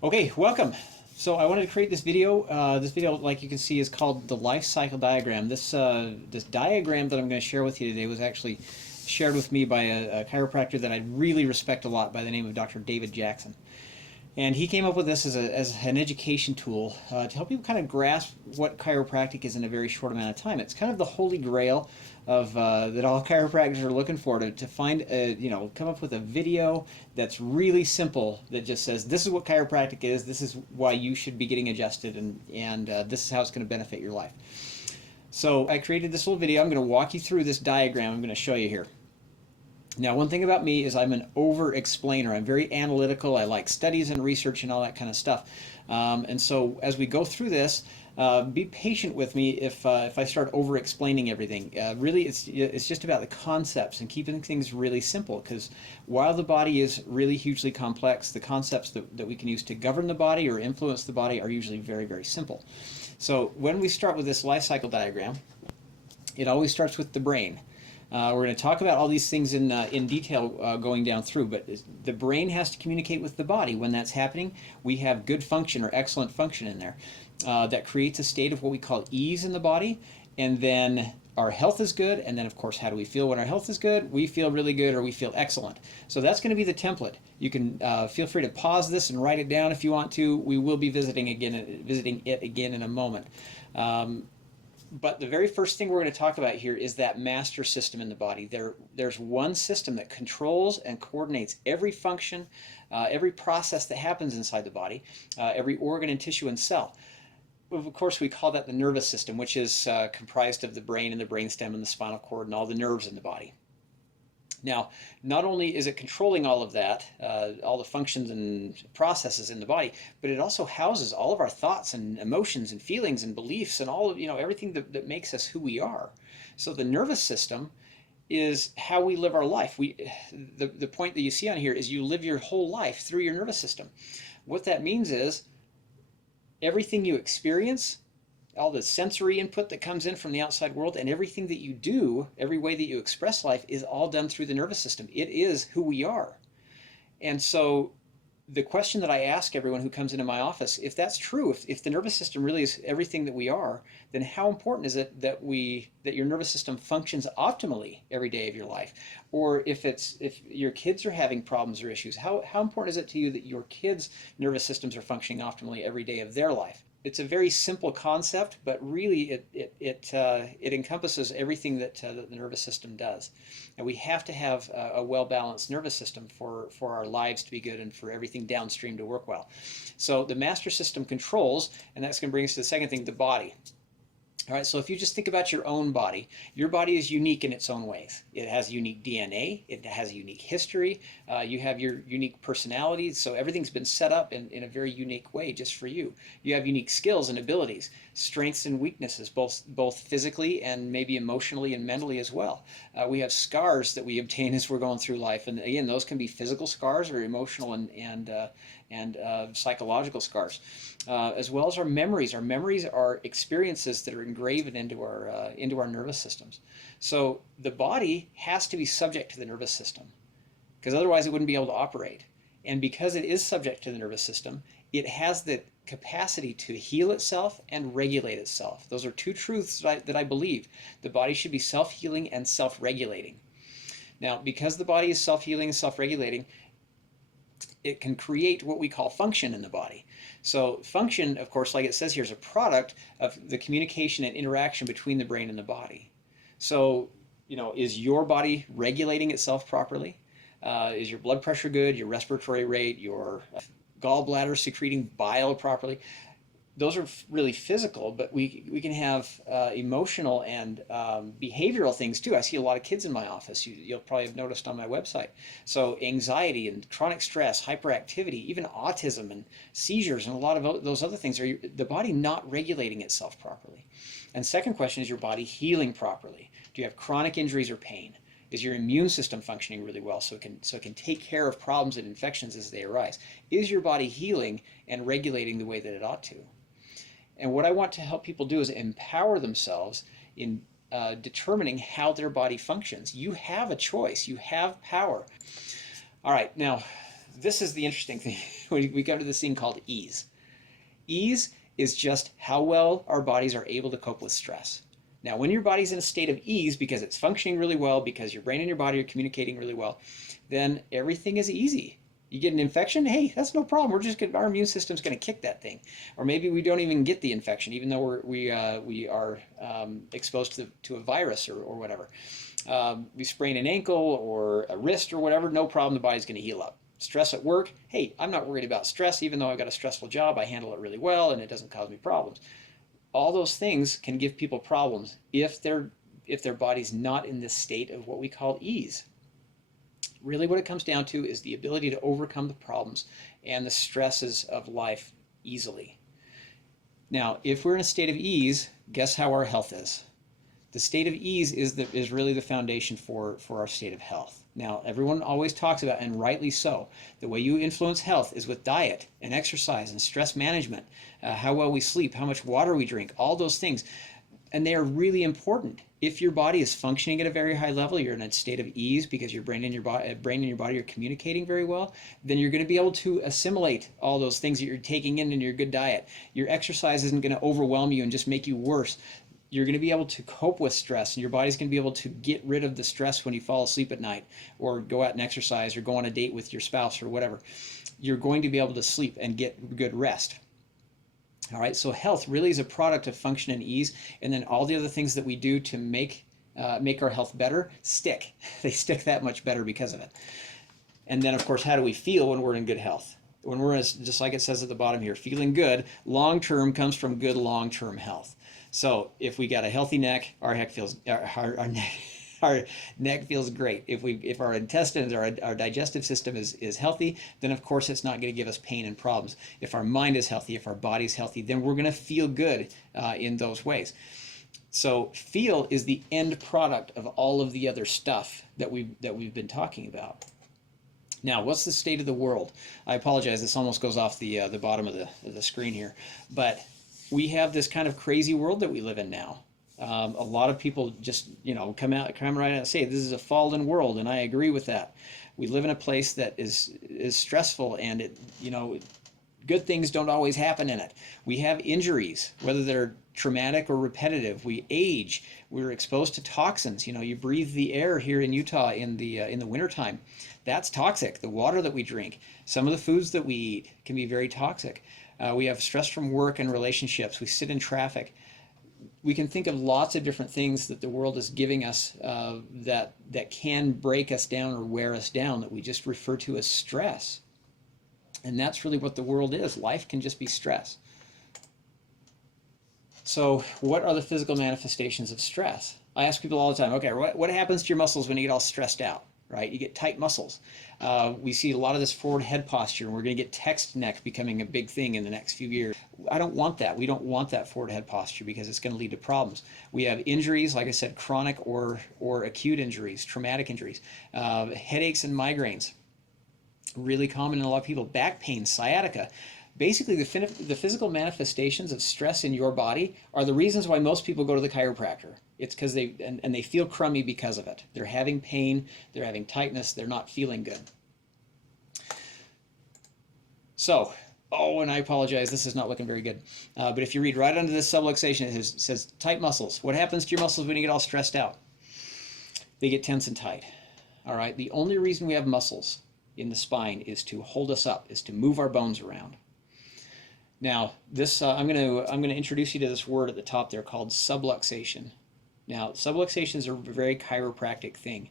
Okay, welcome. So I wanted to create this video. This video, like you can see, is called the life cycle diagram. This diagram that I'm going to share with you today was actually shared with me by a chiropractor that I really respect a lot by the name of Dr. David Jackson. And he came up with this as an education tool to help people kind of grasp what chiropractic is in a very short amount of time. It's kind of the holy grail of that all chiropractors are looking for to find come up with a video that's really simple that just says this is what chiropractic is, this is why you should be getting adjusted, and this is how it's going to benefit your life. So I created this little video. I'm going to walk you through this diagram I'm going to show you here. Now, one thing about me is I'm an over-explainer. I'm very analytical. I like studies and research and all that kind of stuff. And so as we go through this, be patient with me if I start over-explaining everything. Really, it's just about the concepts and keeping things really simple, because while the body is really hugely complex, the concepts that we can use to govern the body or influence the body are usually very, very simple. So when we start with this life cycle diagram, it always starts with the brain. We're going to talk about all these things in detail going down through, but the brain has to communicate with the body. When that's happening, we have good function or excellent function in there. That creates a state of what we call ease in the body, and then our health is good, and then of course how do we feel when our health is good? We feel really good, or we feel excellent. So that's going to be the template. You can feel free to pause this and write it down if you want to. We will be visiting it again in a moment. But the very first thing we're going to talk about here is that master system in the body. There's one system that controls and coordinates every function, every process that happens inside the body, every organ and tissue and cell. Of course, we call that the nervous system, which is comprised of the brain and the brainstem and the spinal cord and all the nerves in the body. Now, not only is it controlling all of that, all the functions and processes in the body, but it also houses all of our thoughts and emotions and feelings and beliefs and all of, everything that makes us who we are. So the nervous system is how we live our life. The point that you see on here is you live your whole life through your nervous system. What that means is everything you experience, all the sensory input that comes in from the outside world, and everything that you do, every way that you express life, is all done through the nervous system. It is who we are. And so the question that I ask everyone who comes into my office, if that's true, if the nervous system really is everything that we are, then how important is it that your nervous system functions optimally every day of your life? Or if your kids are having problems or issues, how important is it to you that your kids' nervous systems are functioning optimally every day of their life? It's a very simple concept, but really it encompasses everything that the nervous system does. And we have to have a well-balanced nervous system for our lives to be good and for everything downstream to work well. So the master system controls, and that's going to bring us to the second thing, the body. All right, so if you just think about your own body, your body is unique in its own ways. It has unique DNA, it has a unique history, you have your unique personality, so everything's been set up in a very unique way just for you. You have unique skills and abilities, strengths and weaknesses, both physically and maybe emotionally and mentally as well. We have scars that we obtain as we're going through life, and again, those can be physical scars or emotional and psychological scars, as well as our memories. Our memories are experiences that are engraven into our nervous systems. So the body has to be subject to the nervous system, because otherwise it wouldn't be able to operate. And because it is subject to the nervous system, it has the capacity to heal itself and regulate itself. Those are two truths that I believe. The body should be self-healing and self-regulating. Now, because the body is self-healing and self-regulating, it can create what we call function in the body. So function, of course, like it says here, is a product of the communication and interaction between the brain and the body. So, is your body regulating itself properly? Is your blood pressure good? Your respiratory rate? Your gallbladder secreting bile properly? Those are really physical, but we can have emotional and behavioral things too. I see a lot of kids in my office. You'll probably have noticed on my website. So anxiety and chronic stress, hyperactivity, even autism and seizures and a lot of those other things are the body not regulating itself properly. And second question, is your body healing properly? Do you have chronic injuries or pain? Is your immune system functioning really well so it can take care of problems and infections as they arise? Is your body healing and regulating the way that it ought to? And what I want to help people do is empower themselves in determining how their body functions. You have a choice. You have power. All right, now this is the interesting thing. we come to this thing called ease. Ease is just how well our bodies are able to cope with stress. Now, when your body's in a state of ease because it's functioning really well, because your brain and your body are communicating really well, then everything is easy. You get an infection, hey, that's no problem. Our immune system's going to kick that thing. Or maybe we don't even get the infection, even though we are exposed to a virus or whatever. We sprain an ankle or a wrist or whatever, no problem. The body's going to heal up. Stress at work, hey, I'm not worried about stress. Even though I've got a stressful job, I handle it really well and it doesn't cause me problems. All those things can give people problems if their body's not in this state of what we call ease. Really what it comes down to is the ability to overcome the problems and the stresses of life easily. Now, if we're in a state of ease, guess how our health is? The state of ease is really the foundation for our state of health. Now, everyone always talks about, and rightly so, the way you influence health is with diet and exercise and stress management, how well we sleep, how much water we drink, all those things. And they are really important. If your body is functioning at a very high level, you're in a state of ease because your brain and your body are communicating very well, then you're going to be able to assimilate all those things that you're taking in your good diet. Your exercise isn't going to overwhelm you and just make you worse. You're going to be able to cope with stress, and your body's going to be able to get rid of the stress when you fall asleep at night or go out and exercise or go on a date with your spouse or whatever. You're going to be able to sleep and get good rest. All right, so health really is a product of function and ease, and then all the other things that we do to make our health better stick. They stick that much better because of it. And then, of course, how do we feel when we're in good health? When we're, just like it says at the bottom here, feeling good, long-term comes from good long-term health. So if we got a healthy neck, our neck feels great. If our intestines, our digestive system is healthy, then of course it's not going to give us pain and problems. If our mind is healthy, if our body's healthy, then we're going to feel good in those ways. So feel is the end product of all of the other stuff that we've been talking about. Now, what's the state of the world? I apologize, this almost goes off the bottom of the screen here, but we have this kind of crazy world that we live in now. A lot of people just, come right out and say this is a fallen world, and I agree with that. We live in a place that is stressful, and good things don't always happen in it. We have injuries, whether they're traumatic or repetitive. We age. We're exposed to toxins. You breathe the air here in Utah in the wintertime. That's toxic. The water that we drink, some of the foods that we eat can be very toxic. We have stress from work and relationships. We sit in traffic. We can think of lots of different things that the world is giving us that can break us down or wear us down, that we just refer to as stress. And that's really what the world is. Life can just be stress. So what are the physical manifestations of stress? I ask people all the time, okay, what happens to your muscles when you get all stressed out, right? You get tight muscles. We see a lot of this forward head posture, and we're going to get text neck becoming a big thing in the next few years. I don't want that. We don't want that forward head posture because it's going to lead to problems. We have injuries, like I said, chronic or acute injuries, traumatic injuries, headaches and migraines, really common in a lot of people, back pain, sciatica. Basically, the physical manifestations of stress in your body are the reasons why most people go to the chiropractor. It's because they feel crummy because of it. They're having pain, they're having tightness, they're not feeling good. So, and I apologize, this is not looking very good. But if you read right under this subluxation, it says tight muscles. What happens to your muscles when you get all stressed out? They get tense and tight. All right. The only reason we have muscles in the spine is to hold us up, is to move our bones around. Now, this I'm going to introduce you to this word at the top there called subluxation. Now, subluxation is a very chiropractic thing,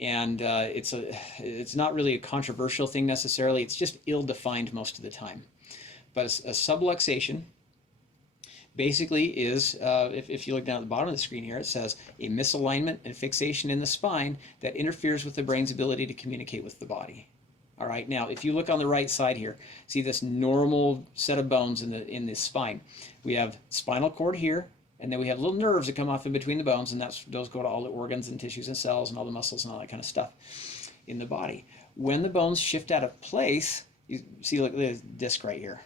and it's not really a controversial thing necessarily. It's just ill-defined most of the time. But a subluxation basically is, if you look down at the bottom of the screen here, it says a misalignment and fixation in the spine that interferes with the brain's ability to communicate with the body. All right, now if you look on the right side here, see this normal set of bones in the spine. We have spinal cord here, and then we have little nerves that come off in between the bones, and those go to all the organs and tissues and cells and all the muscles and all that kind of stuff in the body. When the bones shift out of place, you see, look, the disc right here.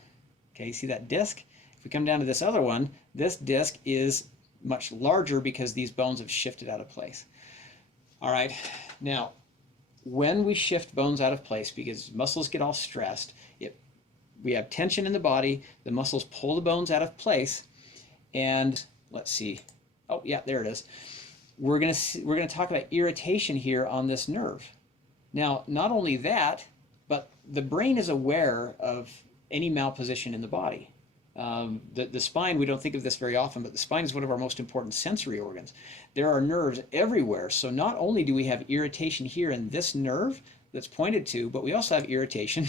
Okay, you see that disc? If we come down to this other one, this disc is much larger because these bones have shifted out of place. All right, now when we shift bones out of place because muscles get all stressed, we have tension in the body, the muscles pull the bones out of place, and let's see. Oh, yeah, there it is. We're going to talk about irritation here on this nerve. Now, not only that, but the brain is aware of any malposition in the body. The spine, we don't think of this very often, but the spine is one of our most important sensory organs. There are nerves everywhere. So not only do we have irritation here in this nerve that's pointed to, but we also have irritation.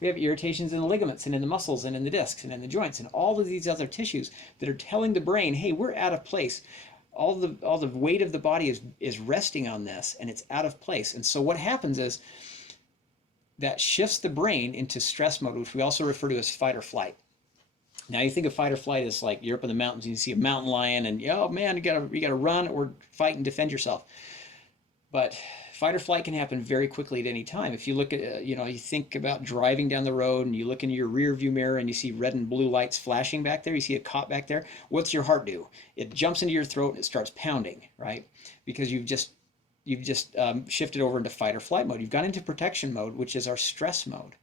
We have irritations in the ligaments and in the muscles and in the discs and in the joints and all of these other tissues that are telling the brain, hey, we're out of place. All the weight of the body is resting on this, and it's out of place. And so what happens is that shifts the brain into stress mode, which we also refer to as fight or flight. Now you think of fight or flight as like you're up in the mountains and you see a mountain lion and, oh man, you gotta run or fight and defend yourself. But fight or flight can happen very quickly at any time. If you look at, you think about driving down the road and you look into your rear view mirror and you see red and blue lights flashing back there, you see a cop back there, what's your heart do? It jumps into your throat and it starts pounding, right? Because you've just shifted over into fight or flight mode. You've gone into protection mode, which is our stress mode.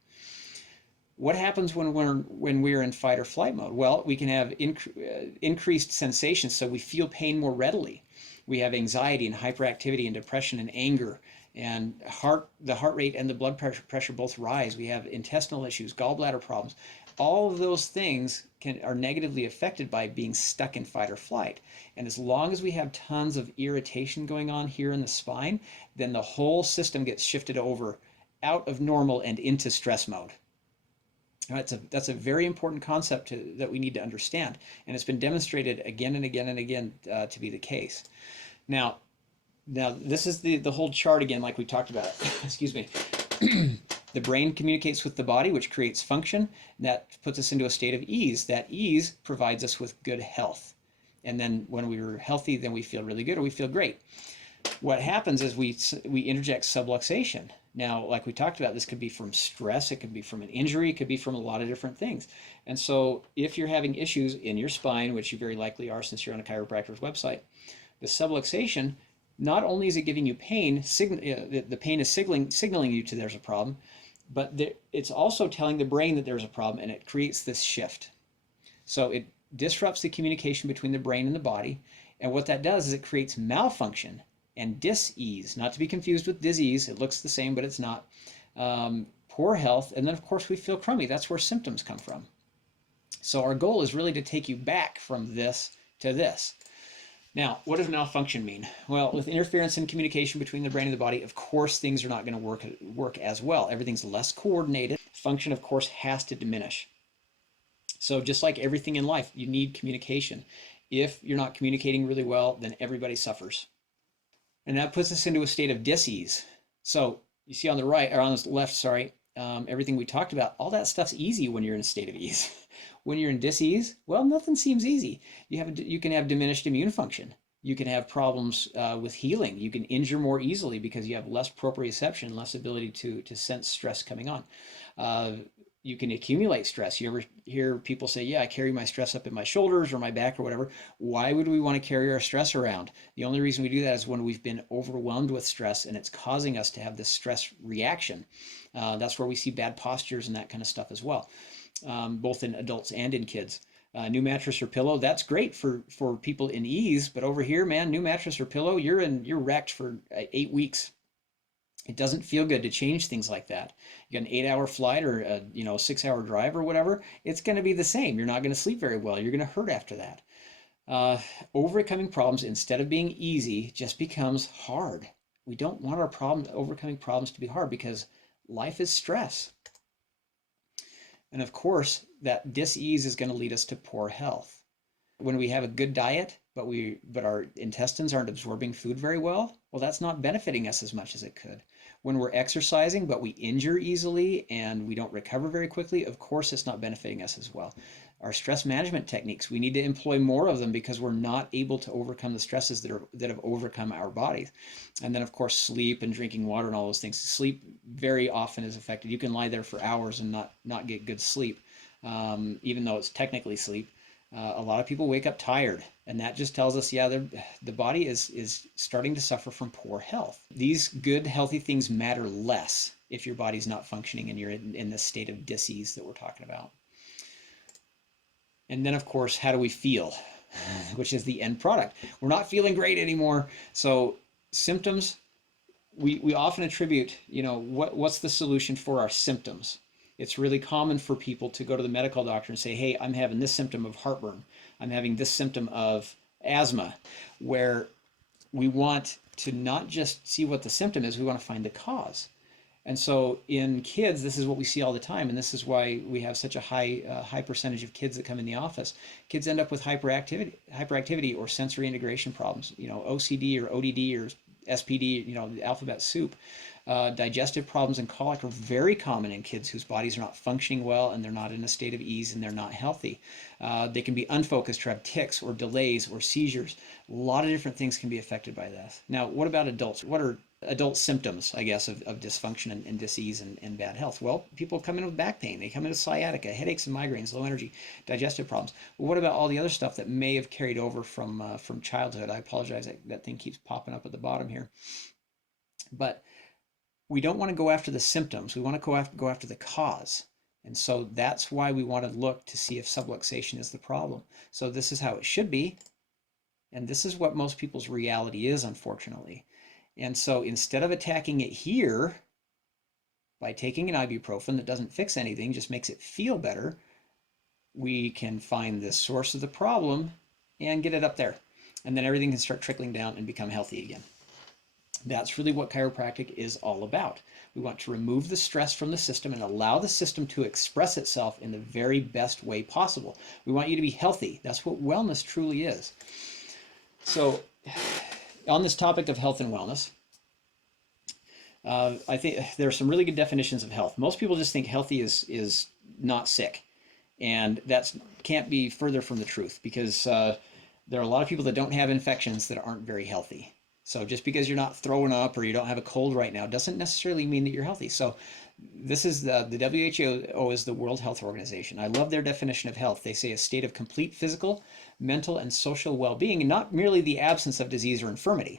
What happens when we're in fight or flight mode? Well, we can have increased sensations, so we feel pain more readily. We have anxiety and hyperactivity and depression and anger, and the heart rate and the blood pressure both rise. We have intestinal issues, gallbladder problems. All of those things are negatively affected by being stuck in fight or flight. And as long as we have tons of irritation going on here in the spine, then the whole system gets shifted over out of normal and into stress mode. That's a very important concept that we need to understand, and it's been demonstrated again and again and again to be the case. Now this is the whole chart again, like we talked about. Excuse me. The brain communicates with the body, which creates function. That puts us into a state of ease. That ease provides us with good health, and then when we're healthy, then we feel really good or we feel great. What happens is we interject subluxation. Now, like we talked about, this could be from stress, it could be from an injury, it could be from a lot of different things. And so if you're having issues in your spine, which you very likely are since you're on a chiropractor's website, the subluxation, not only is it giving you pain, the pain is signaling you to there's a problem, but it's also telling the brain that there's a problem, and it creates this shift. So it disrupts the communication between the brain and the body, and what that does is it creates malfunction and dis-ease, not to be confused with disease. It looks the same, but it's not. Poor health, and then of course we feel crummy. That's where symptoms come from. So our goal is really to take you back from this to this. Now, what does malfunction mean? Well, with interference in communication between the brain and the body, of course things are not going to work as well. Everything's less coordinated. Function, of course, has to diminish. So just like everything in life, you need communication. If you're not communicating really well, then everybody suffers. And that puts us into a state of dis-ease. So you see on the right, or on the left, sorry, everything we talked about, all that stuff's easy when you're in a state of ease. When you're in dis-ease, well, nothing seems easy. You can have diminished immune function. You can have problems with healing. You can injure more easily because you have less proprioception, less ability to sense stress coming on. You can accumulate stress. You ever hear people say, yeah, I carry my stress up in my shoulders or my back or whatever. Why would we want to carry our stress around? The only reason we do that is when we've been overwhelmed with stress and it's causing us to have this stress reaction. That's where we see bad postures and that kind of stuff as well, both in adults and in kids. New mattress or pillow, that's great for people in ease, but over here, man, new mattress or pillow, you're wrecked for 8 weeks. It doesn't feel good to change things like that. You got an 8-hour flight or a 6-hour drive or whatever, it's going to be the same. You're not going to sleep very well. You're going to hurt after that. Overcoming problems, instead of being easy, just becomes hard. We don't want our overcoming problems to be hard because life is stress. And of course, that dis-ease is going to lead us to poor health. When we have a good diet, but our intestines aren't absorbing food very well, that's not benefiting us as much as it could. When we're exercising, but we injure easily and we don't recover very quickly, of course it's not benefiting us as well. Our stress management techniques, we need to employ more of them because we're not able to overcome the stresses that have overcome our bodies. And then of course sleep and drinking water and all those things. Sleep very often is affected. You can lie there for hours and not get good sleep, even though it's technically sleep. A lot of people wake up tired, and that just tells us, yeah, the body is starting to suffer from poor health. These good, healthy things matter less if your body's not functioning and you're in this state of dis-ease that we're talking about. And then, of course, how do we feel? Which is the end product. We're not feeling great anymore. So symptoms, we often attribute, what's the solution for our symptoms? It's really common for people to go to the medical doctor and say, hey, I'm having this symptom of heartburn. I'm having this symptom of asthma, where we want to not just see what the symptom is, we want to find the cause. And so in kids, this is what we see all the time, and this is why we have such a high percentage of kids that come in the office. Kids end up with hyperactivity or sensory integration problems, OCD or ODD or SPD, the alphabet soup. Digestive problems and colic are very common in kids whose bodies are not functioning well and they're not in a state of ease and they're not healthy. They can be unfocused or have tics or delays or seizures. A lot of different things can be affected by this. Now, what about adults? What are adult symptoms, I guess, of dysfunction and dis-ease and bad health? Well, people come in with back pain. They come in with sciatica, headaches and migraines, low energy, digestive problems. Well, what about all the other stuff that may have carried over from childhood? I apologize, that thing keeps popping up at the bottom here. But we don't want to go after the symptoms. We want to go after the cause. And so that's why we want to look to see if subluxation is the problem. So this is how it should be. And this is what most people's reality is, unfortunately. And so instead of attacking it here by taking an ibuprofen that doesn't fix anything, just makes it feel better, we can find the source of the problem and get it up there. And then everything can start trickling down and become healthy again. That's really what chiropractic is all about. We want to remove the stress from the system and allow the system to express itself in the very best way possible. We want you to be healthy. That's what wellness truly is. So on this topic of health and wellness, I think there are some really good definitions of health. Most people just think healthy is not sick. And that can't be further from the truth, because there are a lot of people that don't have infections that aren't very healthy. So just because you're not throwing up or you don't have a cold right now doesn't necessarily mean that you're healthy. So this is the WHO is the World Health Organization. I love their definition of health. They say a state of complete physical, mental, and social well-being, and not merely the absence of disease or infirmity.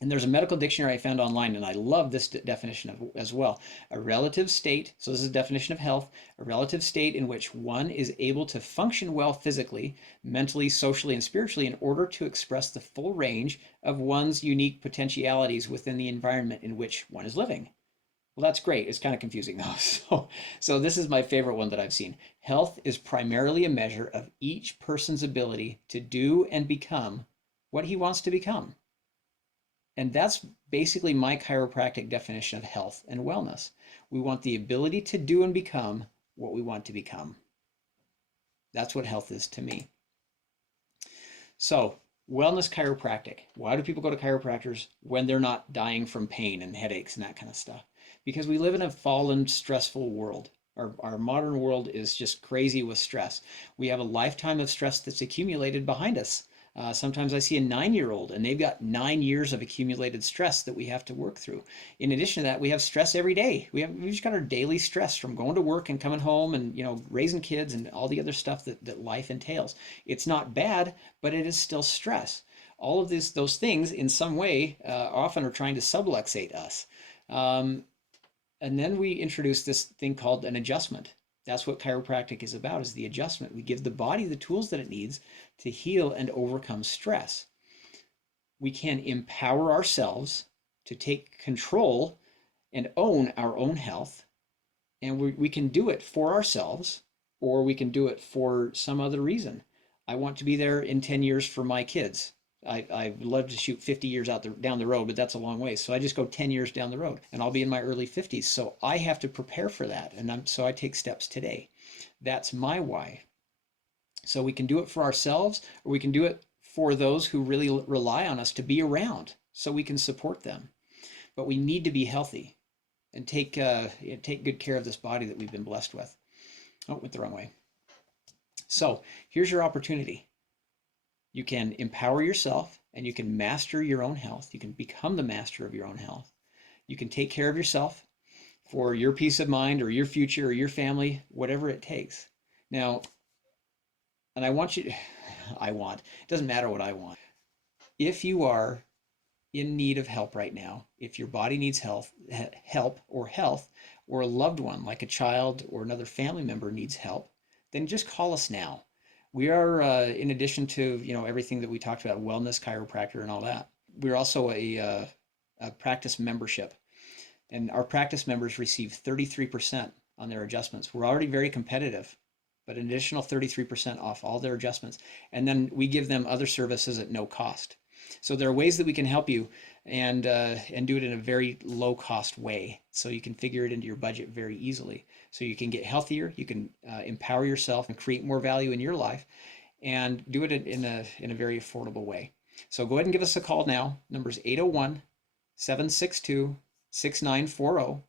And there's a medical dictionary I found online, and I love this definition as well. A relative state, so this is a definition of health, a relative state in which one is able to function well physically, mentally, socially, and spiritually in order to express the full range of one's unique potentialities within the environment in which one is living. Well, that's great. It's kind of confusing though. So this is my favorite one that I've seen. Health is primarily a measure of each person's ability to do and become what he wants to become. And that's basically my chiropractic definition of health and wellness. We want the ability to do and become what we want to become. That's what health is to me. So, wellness chiropractic. Why do people go to chiropractors when they're not dying from pain and headaches and that kind of stuff? Because we live in a fallen, stressful world. Our modern world is just crazy with stress. We have a lifetime of stress that's accumulated behind us. Sometimes I see a 9-year-old and they've got 9 years of accumulated stress that we have to work through. In addition to that, we have stress every day. We've just got our daily stress from going to work and coming home and raising kids and all the other stuff that life entails. It's not bad, but it is still stress. All of those things in some way often are trying to subluxate us. And then we introduce this thing called an adjustment. That's what chiropractic is about, is the adjustment. We give the body the tools that it needs to heal and overcome stress. We can empower ourselves to take control and own our own health. And we can do it for ourselves, or we can do it for some other reason. I want to be there in 10 years for my kids. I'd love to shoot 50 years down the road, but that's a long way. So I just go 10 years down the road, and I'll be in my early 50s. So I have to prepare for that, and so I take steps today. That's my why. So we can do it for ourselves, or we can do it for those who really rely on us to be around, so we can support them. But we need to be healthy and take good care of this body that we've been blessed with. Oh, went the wrong way. So here's your opportunity. You can empower yourself and you can master your own health. You can become the master of your own health. You can take care of yourself for your peace of mind or your future or your family, whatever it takes. Now, and it doesn't matter what I want. If you are in need of help right now, if your body needs help, or a loved one like a child or another family member needs help, then just call us now. We are, in addition to everything that we talked about, wellness, chiropractor, and all that, we're also a practice membership, and our practice members receive 33% on their adjustments. We're already very competitive, but an additional 33% off all their adjustments, and then we give them other services at no cost. So there are ways that we can help you and do it in a very low cost way, so you can figure it into your budget very easily. So you can get healthier, you can empower yourself and create more value in your life, and do it in a very affordable way. So go ahead and give us a call now. Number's 801-762-6940.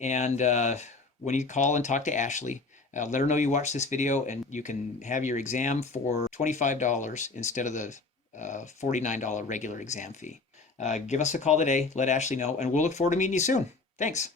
And when you call and talk to Ashley, let her know you watched this video, and you can have your exam for $25 instead of the $49 regular exam fee. Give us a call today, let Ashley know, and we'll look forward to meeting you soon. Thanks.